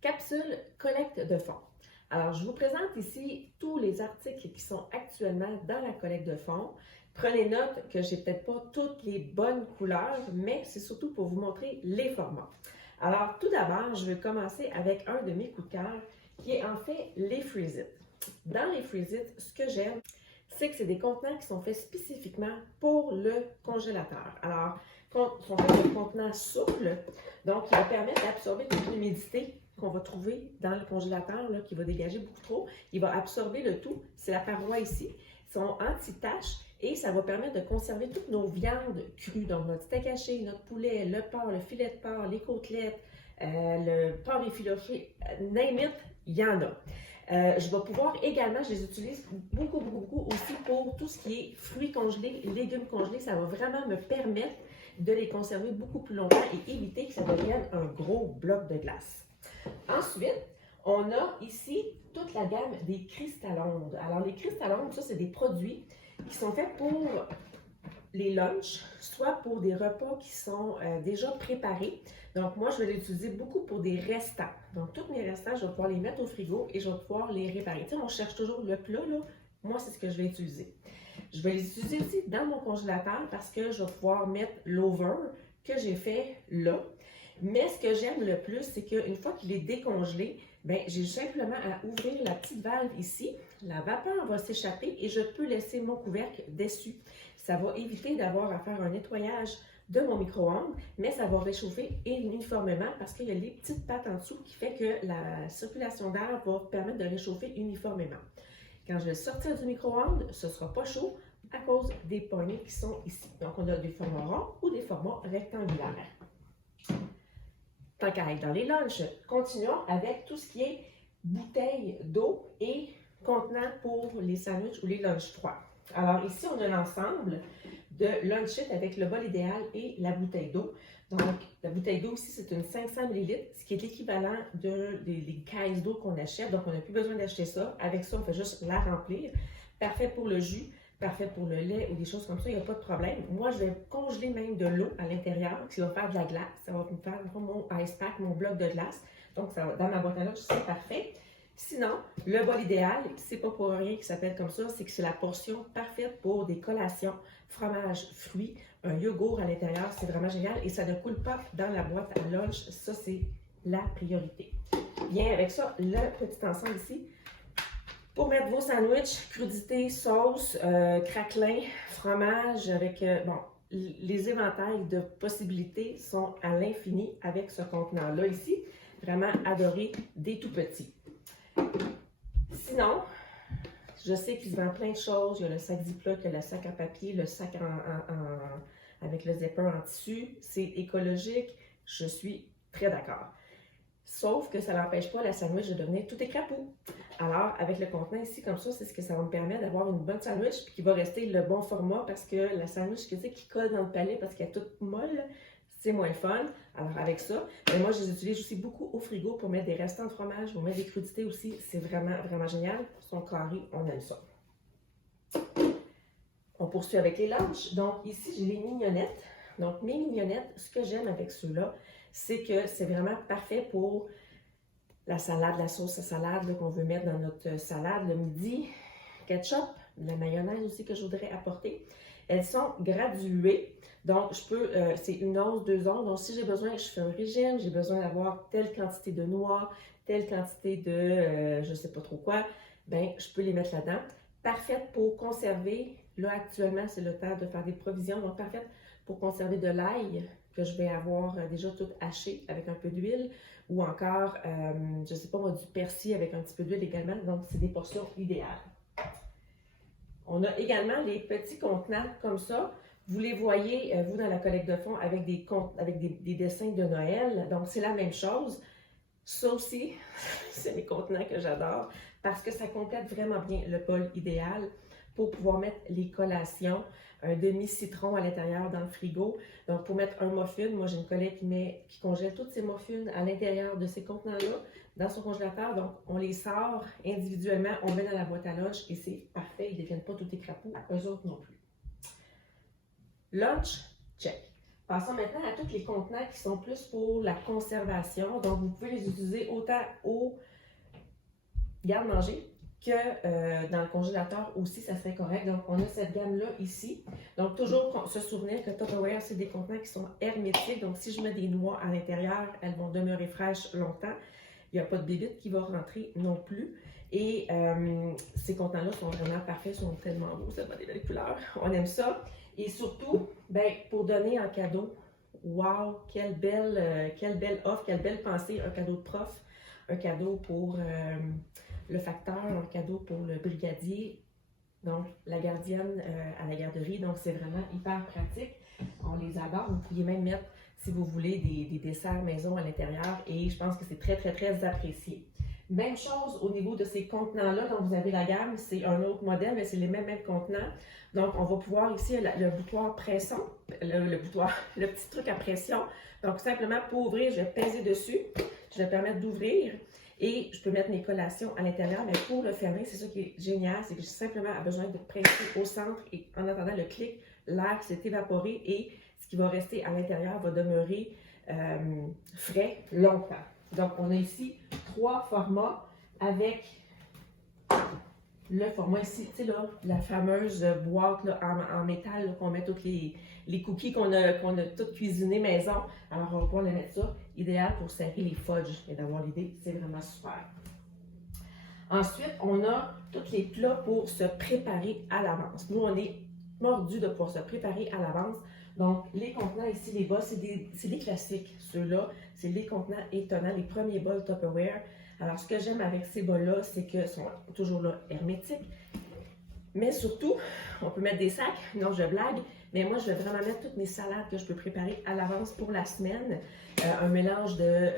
Capsule collecte de fonds. Alors, je vous présente ici tous les articles qui sont actuellement dans la collecte de fonds. Prenez note que je n'ai peut-être pas toutes les bonnes couleurs, mais c'est surtout pour vous montrer les formats. Alors, tout d'abord, je vais commencer avec un de mes coups de cœur, qui est en fait les Freeze-It. Dans les Freeze-It, ce que j'aime, c'est que c'est des contenants qui sont faits spécifiquement pour le congélateur. Alors, sont faits de contenants souples, donc qui va permettre d'absorber toute l'humidité qu'on va trouver dans le congélateur, là, qui va dégager beaucoup trop. Il va absorber le tout. C'est la paroi ici. Ils sont anti-taches et ça va permettre de conserver toutes nos viandes crues. Donc, notre steak haché, notre poulet, le porc, le filet de porc, les côtelettes, le porc effiloché, name it, il y en a. Je vais pouvoir également, je les utilise beaucoup aussi pour tout ce qui est fruits congelés, légumes congelés. Ça va vraiment me permettre de les conserver beaucoup plus longtemps et éviter que ça devienne un gros bloc de glace. Ensuite, on a ici toute la gamme des cristalondes. Alors, les cristalondes, ça, c'est des produits qui sont faits pour les lunchs, soit pour des repas qui sont déjà préparés. Donc, moi, je vais l'utiliser beaucoup pour des restants. Donc, tous mes restants, je vais pouvoir les mettre au frigo et je vais pouvoir les réparer. Tu sais, on cherche toujours le plat, là. Moi, c'est ce que je vais utiliser. Je vais les utiliser aussi dans mon congélateur parce que je vais pouvoir mettre l'over que j'ai fait là. Mais ce que j'aime le plus, c'est qu'une fois qu'il est décongelé, bien, j'ai simplement à ouvrir la petite valve ici. La vapeur va s'échapper et je peux laisser mon couvercle dessus. Ça va éviter d'avoir à faire un nettoyage de mon micro-ondes, mais ça va réchauffer uniformément parce qu'il y a les petites pattes en dessous qui fait que la circulation d'air va permettre de réchauffer uniformément. Quand je vais sortir du micro-ondes, ce ne sera pas chaud à cause des poignées qui sont ici. Donc, on a des formats ronds ou des formats rectangulaires. Tant qu'à être dans les lunchs, continuons avec tout ce qui est bouteilles d'eau et contenants pour les sandwichs ou les lunchs froids. Alors ici, on a l'ensemble de Lunch-It avec le bol idéal et la bouteille d'eau. Donc, la bouteille d'eau ici, c'est une 500 ml, ce qui est l'équivalent des caisses d'eau qu'on achète. Donc, on n'a plus besoin d'acheter ça. Avec ça, on fait juste la remplir. Parfait pour le jus, parfait pour le lait ou des choses comme ça, il n'y a pas de problème. Moi, je vais congeler même de l'eau à l'intérieur qui va faire de la glace. Ça va me faire mon ice pack, mon bloc de glace. Donc, ça va, dans ma boîte à lunch, c'est parfait. Sinon, le bol idéal, c'est pas pour rien qu'il s'appelle comme ça, c'est que c'est la portion parfaite pour des collations, fromage, fruits, un yogourt à l'intérieur, c'est vraiment génial et ça ne coule pas dans la boîte à lunch, ça c'est la priorité. Bien avec ça, le petit ensemble ici, pour mettre vos sandwichs, crudité, sauce, craquelin, fromage, avec, bon, les éventails de possibilités sont à l'infini avec ce contenant-là ici, vraiment adoré des tout petits. Sinon, je sais qu'il se vend plein de choses. Il y a le sac Ziploc, il y a le sac en papier, le sac avec le zipper en tissu. C'est écologique. Je suis très d'accord. Sauf que ça n'empêche pas la sandwich de devenir tout écrapou. Alors, avec le contenant ici, comme ça, c'est ce que ça va me permettre d'avoir une bonne sandwich puis qui va rester le bon format parce que la sandwich qui colle dans le palais parce qu'elle est toute molle, c'est moins fun. Alors, avec ça, moi, je les utilise aussi beaucoup au frigo pour mettre des restants de fromage, pour mettre des crudités aussi. C'est vraiment génial. Ils sont carrés, on aime ça. On poursuit avec les lunchs. Donc, ici, j'ai les mignonnettes. Donc, mes mignonnettes, ce que j'aime avec ceux-là, c'est que c'est vraiment parfait pour la salade, la sauce à salade qu'on veut mettre dans notre salade le midi. Ketchup, la mayonnaise aussi que je voudrais apporter. Elles sont graduées. Donc, je peux, c'est 1 once, 2 onces. Donc, si j'ai besoin, je fais un régime, j'ai besoin d'avoir telle quantité de noix, telle quantité de, je ne sais pas trop quoi, ben je peux les mettre là-dedans. Parfaite pour conserver, là actuellement, c'est le temps de faire des provisions. Donc, parfaite pour conserver de l'ail que je vais avoir déjà tout haché avec un peu d'huile ou encore, je ne sais pas moi, du persil avec un petit peu d'huile également. Donc, c'est des portions idéales. On a également les petits contenants comme ça. Vous les voyez, vous, dans la collecte de fonds avec des dessins de Noël. Donc, c'est la même chose. Ça aussi, c'est mes contenants que j'adore parce que ça complète vraiment bien le bol idéal pour pouvoir mettre les collations, un demi-citron à l'intérieur dans le frigo. Donc, pour mettre un muffin, moi, j'ai une collègue qui congèle toutes ses muffins à l'intérieur de ces contenants-là, dans son congélateur. Donc, on les sort individuellement, on met dans la boîte à lunch et c'est parfait. Ils ne deviennent pas tout écrapous, eux autres non plus. Lunch, check. Passons maintenant à tous les contenants qui sont plus pour la conservation. Donc, vous pouvez les utiliser autant au garde-manger que dans le congélateur aussi, ça serait correct. Donc, on a cette gamme-là ici. Donc, toujours se souvenir que Tupperware, c'est des contenants qui sont hermétiques. Donc, si je mets des noix à l'intérieur, elles vont demeurer fraîches longtemps. Il n'y a pas de bébite qui va rentrer non plus. Et ces contenants-là sont vraiment parfaits, sont tellement beaux, ça va des belles couleurs. On aime ça. Et surtout, ben, pour donner en cadeau, wow, quelle belle offre, quelle belle pensée, un cadeau de prof, un cadeau pour le facteur, un cadeau pour le brigadier, donc la gardienne à la garderie. Donc, c'est vraiment hyper pratique. On les adore. Vous pourriez même mettre, si vous voulez, des desserts maison à l'intérieur et je pense que c'est très, très, très apprécié. Même chose au niveau de ces contenants-là. Donc, vous avez la gamme, c'est un autre modèle, mais c'est les mêmes contenants. Donc, on va pouvoir ici, le boutoir pression, le petit truc à pression. Donc, simplement pour ouvrir, je vais peser dessus. Je vais permettre d'ouvrir et je peux mettre mes collations à l'intérieur. Mais pour le fermer, c'est ça qui est génial, c'est que j'ai simplement besoin de presser au centre et en attendant le clic, l'air s'est évaporé et ce qui va rester à l'intérieur va demeurer frais longtemps. Donc, on a ici 3 formats avec le format ici, tu sais là, la fameuse boîte là, en métal qu'on met toutes les cookies qu'on a toutes cuisinées maison. Alors, on va pouvoir le mettre ça, idéal pour serrer les fudges et d'avoir l'idée, c'est vraiment super. Ensuite, on a tous les plats pour se préparer à l'avance. Nous, on est mordus de pouvoir se préparer à l'avance. Donc, les contenants ici, les bas, c'est des classiques. Ceux-là, c'est les contenants étonnants, les premiers bols Tupperware. Alors, ce que j'aime avec ces bols-là, c'est qu'ils sont toujours là hermétiques. Mais surtout, on peut mettre des sacs. Non, je blague. Mais moi, je vais vraiment mettre toutes mes salades que je peux préparer à l'avance pour la semaine. Un mélange de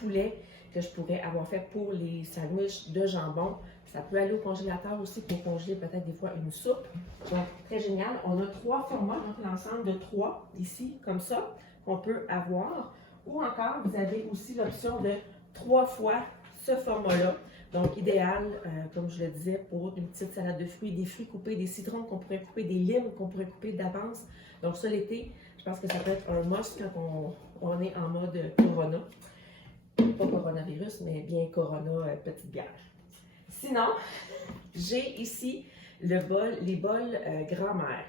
poulet que je pourrais avoir fait pour les sandwichs de jambon. Ça peut aller au congélateur aussi pour congeler peut-être des fois une soupe. Donc, très génial. On a 3 formats, donc l'ensemble de 3 ici, comme ça, qu'on peut avoir. Ou encore, vous avez aussi l'option de 3 fois ce format-là. Donc, idéal, comme je le disais, pour une petite salade de fruits, des fruits coupés, des citrons qu'on pourrait couper, des limes qu'on pourrait couper d'avance. Donc, ça, l'été, je pense que ça peut être un must quand on est en mode Corona. Pas coronavirus, mais bien Corona, petite bière. Sinon, j'ai ici les bols grand-mère.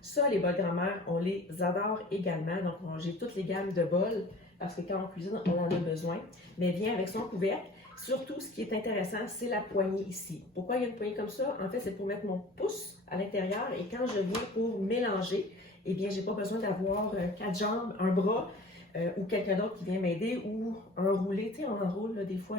Ça, les bols grand-mère, on les adore également. Donc, j'ai toutes les gammes de bols parce que quand on cuisine, on en a besoin. Mais vient avec son couvercle. Surtout, ce qui est intéressant, c'est la poignée ici. Pourquoi il y a une poignée comme ça? En fait, c'est pour mettre mon pouce à l'intérieur et quand je viens pour mélanger, eh bien, j'ai pas besoin d'avoir 4 jambes, un bras ou quelqu'un d'autre qui vient m'aider ou un roulé. Tu sais, on enroule là, des fois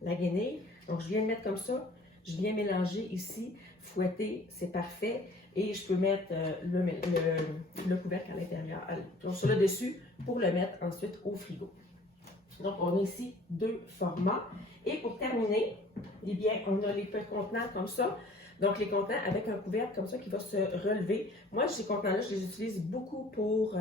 la guenille. Donc, je viens le mettre comme ça. Je viens mélanger ici, fouetter, c'est parfait. Et je peux mettre le couvercle à l'intérieur, sur le dessus, pour le mettre ensuite au frigo. Donc, on a ici 2 formats. Et pour terminer, eh bien, on a les petits contenants comme ça. Donc, les contenants avec un couvercle comme ça qui va se relever. Moi, ces contenants-là, je les utilise beaucoup pour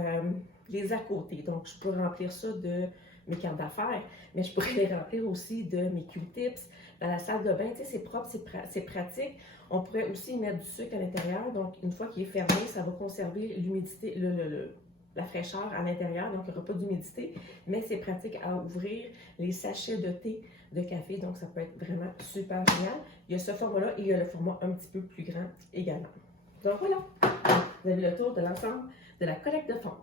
les à côté. Donc, je peux remplir ça de mes cartes d'affaires, mais je pourrais les remplir aussi de mes Q-tips. Dans la salle de bain, tu sais, c'est propre, c'est pratique. On pourrait aussi mettre du sucre à l'intérieur. Donc, une fois qu'il est fermé, ça va conserver l'humidité, la fraîcheur à l'intérieur, donc il n'y aura pas d'humidité, mais c'est pratique à ouvrir les sachets de thé, de café, donc ça peut être vraiment super génial. Il y a ce format-là et il y a le format un petit peu plus grand également. Donc voilà, vous avez le tour de l'ensemble de la collecte de fonds.